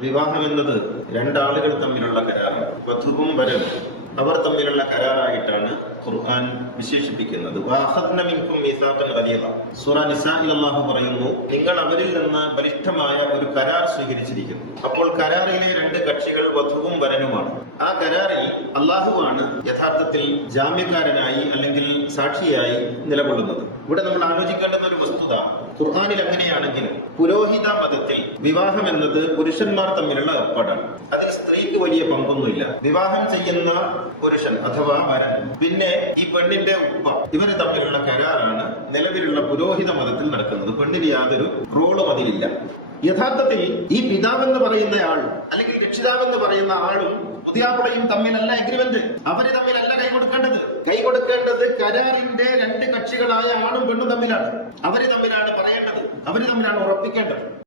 വിവാഹം എന്നത് രണ്ടാളുകൾ തമ്മിലുള്ള കരാറാണ്. വധുവും വരനും അവർ തമ്മിലുള്ള കരാറായിട്ടാണ് ഖുർആൻ വിശേഷിപ്പിക്കുന്നത്. പറയുന്നു നിങ്ങൾ അവരിൽ നിന്ന് ബലിഷ്ഠമായ ഒരു കരാർ സ്വീകരിച്ചിരിക്കുന്നു. അപ്പോൾ കരാറിലെ രണ്ട് കക്ഷികൾ വധുവും വരനുമാണ്. ആ കരാറിൽ അള്ളാഹുവാണ് യഥാർത്ഥത്തിൽ ജാമ്യക്കാരനായി അല്ലെങ്കിൽ സാക്ഷിയായി നിലകൊള്ളുന്നത്. ഇവിടെ നമ്മൾ ആലോചിക്കേണ്ടുന്ന ഒരു വസ്തുത. ഖുർആാനിൽ അങ്ങനെയാണെങ്കിലും പുരോഹിത മതത്തിൽ വിവാഹം എന്നത് പുരുഷന്മാർ തമ്മിലുള്ള ഏർപ്പാടാണ്. അതിൽ സ്ത്രീക്ക് വലിയ പങ്കൊന്നുമില്ല. വിവാഹം ചെയ്യുന്ന പുരുഷൻ അഥവാ വരൻ പിന്നെ ഈ പെണ്ണിന്റെ ഉപ്പ ഇവർ തമ്മിലുള്ള കരാറാണ് നിലവിലുള്ള പുരോഹിത മതത്തിൽ നടക്കുന്നത്. പെണ്ണിന് യാതൊരു റോളും അതിലില്ല. യഥാർത്ഥത്തിൽ ഈ പിതാവെന്ന് പറയുന്ന ആൾ അല്ലെങ്കിൽ രക്ഷിതാവെന്ന് പറയുന്ന ആളും പുതിയാപ്പിളയും തമ്മിലല്ല എഗ്രിമെന്റ് അവർ കൊടുക്കേണ്ടത് കരാറിന്റെ രണ്ട് കക്ഷികളായ ആണും പെണ്ണും തമ്മിലാണ്. അവർ തമ്മിലാണ് പറയേണ്ടത്. അവർ തമ്മിലാണ് ഉറപ്പിക്കേണ്ടത്.